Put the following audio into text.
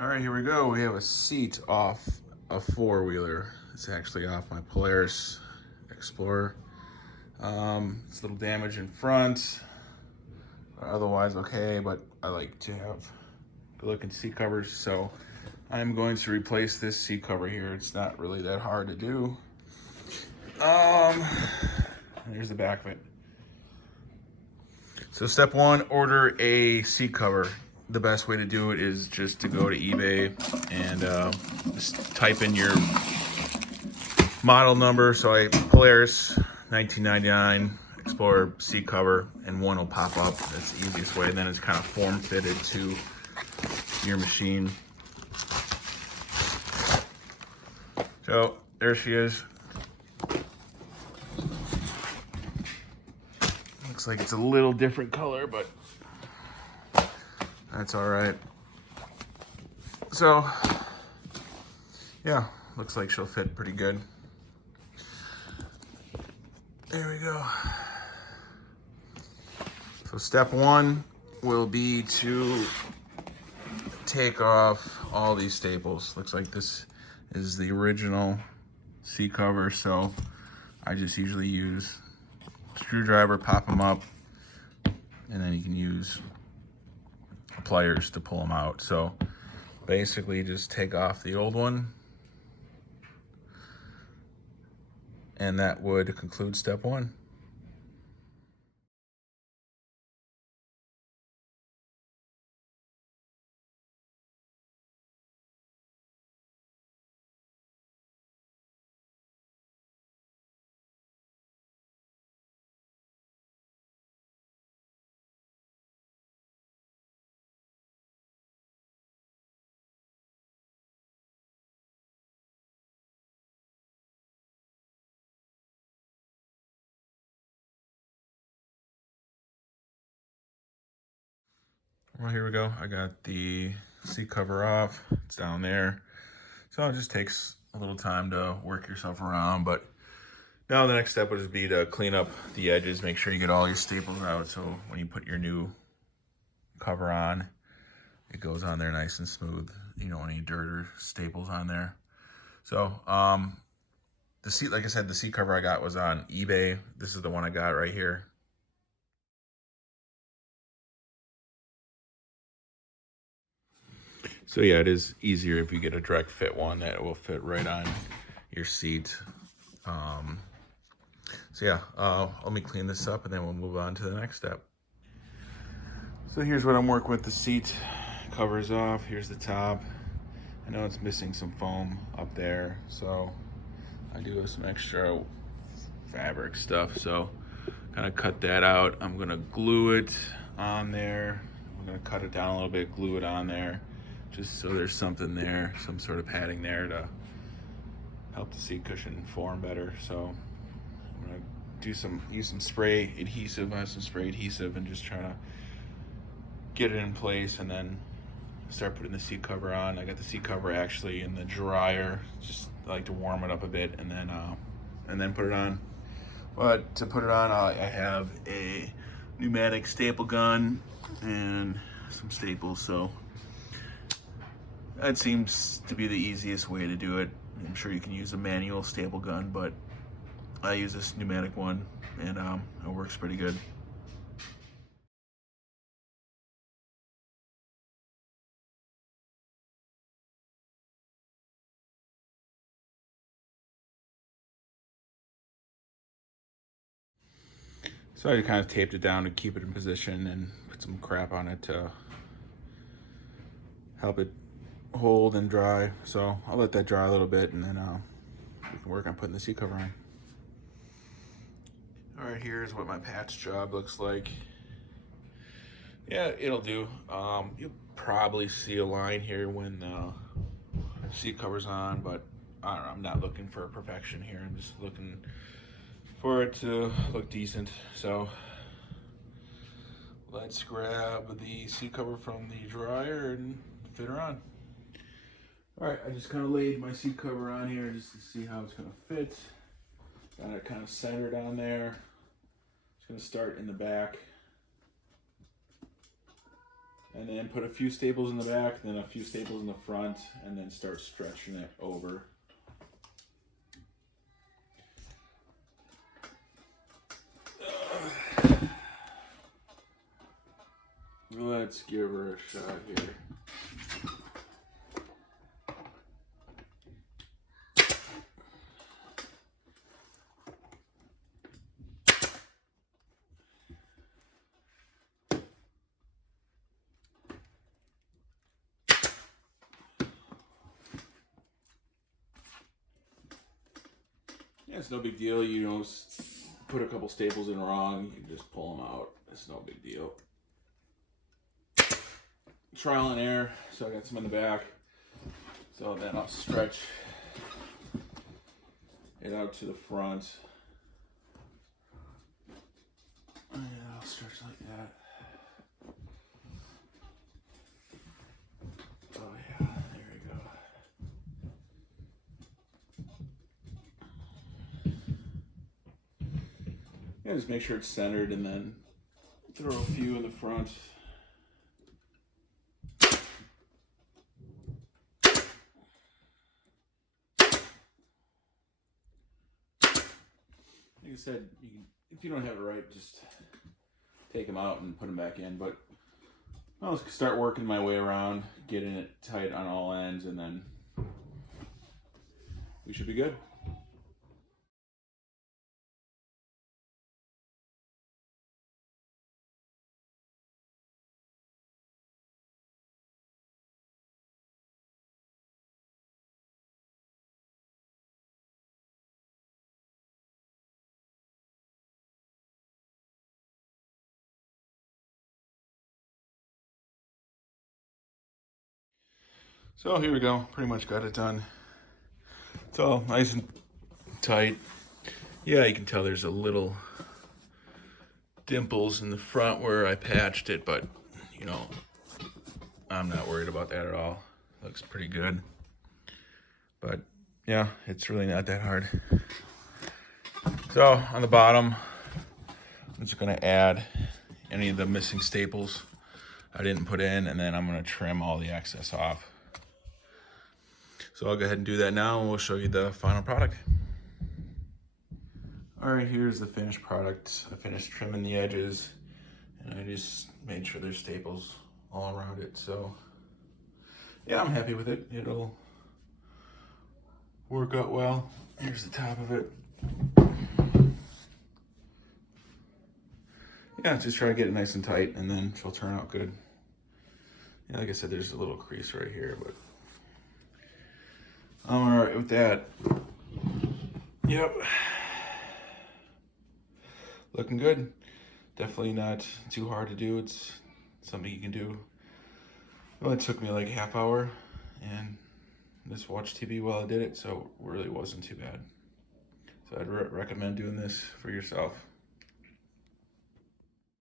All right, here we go. We have a seat off a four-wheeler. It's actually off my Polaris Xplorer. It's a little damage in front. Otherwise okay, but I like to have good looking seat covers, so I'm going to replace this seat cover here. It's not really that hard to do. Here's the back of it. So step one, order a seat cover. The best way to do it is just to go to eBay and just type in your model number. So Polaris 1999 Explorer seat cover, and one will pop up. That's the easiest way. And then it's kind of form fitted to your machine. So there she is. Looks like it's a little different color, but that's all right. So yeah, looks like she'll fit pretty good. There we go. So step one will be to take off all these staples. Looks like this is the original seat cover, so I just usually use a screwdriver, pop them up, and then you can use pliers to pull them out. So basically just take off the old one, and that would conclude step one. Well, here we go. I got the seat cover off. It's down there. So it just takes a little time to work yourself around, but now the next step would just be to clean up the edges, make sure you get all your staples out, so when you put your new cover on, it goes on there nice and smooth. You don't want any dirt or staples on there. So the seat, like I said, the seat cover I got was on eBay. This is the one I got right here. So yeah, it is easier if you get a direct fit one that will fit right on your seat. So yeah, let me clean this up and then we'll move on to the next step. So here's what I'm working with. The seat covers off. Here's the top. I know it's missing some foam up there, so I do have some extra fabric stuff. So kind of cut that out. I'm gonna glue it on there. I'm gonna cut it down a little bit, glue it on there, just so there's something there, some sort of padding there to help the seat cushion form better. So I'm gonna use some spray adhesive. I have some spray adhesive and just try to get it in place and then start putting the seat cover on. I got the seat cover actually in the dryer. Just like to warm it up a bit and then put it on. But to put it on, I have a pneumatic staple gun and some staples. So that seems to be the easiest way to do it. I'm sure you can use a manual staple gun, but I use this pneumatic one, and it works pretty good. So I kind of taped it down to keep it in position and put some crap on it to help it hold and dry. So I'll let that dry a little bit, and then we can work on putting the seat cover on. All right, here's what my patch job looks like. Yeah, it'll do. You'll probably see a line here when the seat cover's on, but I don't know, I'm not looking for perfection here. I'm just looking for it to look decent. So let's grab the seat cover from the dryer and fit her on. All right, I just kind of laid my seat cover on here just to see how it's gonna fit. Got it kind of centered on there. Just gonna start in the back And then put a few staples in the back, then a few staples in the front, and then start stretching it over. Let's give her a shot here. Yeah, it's no big deal. You know, put a couple staples in wrong, you can just pull them out. It's no big deal. Trial and error. So I got some in the back. So then I'll stretch it out to the front. And I'll stretch like that. Oh yeah, there we go. Yeah, just make sure it's centered and then throw a few in the front. Like I said, if you don't have it right, just take them out and put them back in. But I'll just start working my way around, getting it tight on all ends, and then we should be good. So here we go, pretty much got it done. It's all nice and tight. Yeah, you can tell there's a little dimples in the front where I patched it, but you know, I'm not worried about that at all. Looks pretty good. But yeah, it's really not that hard. So on the bottom, I'm just gonna add any of the missing staples I didn't put in, and then I'm gonna trim all the excess off. So I'll go ahead and do that now, and we'll show you the final product. All right, here's the finished product. I finished trimming the edges, and I just made sure there's staples all around it. So yeah, I'm happy with it. It'll work out well. Here's the top of it. Yeah, just try to get it nice and tight, and then she'll turn out good. Yeah, like I said, there's a little crease right here, but I'm all right with that. Yep. Looking good. Definitely not too hard to do. It's something you can do. Well, it took me like a half hour, and just watched TV while I did it, so it really wasn't too bad. So I'd recommend doing this for yourself.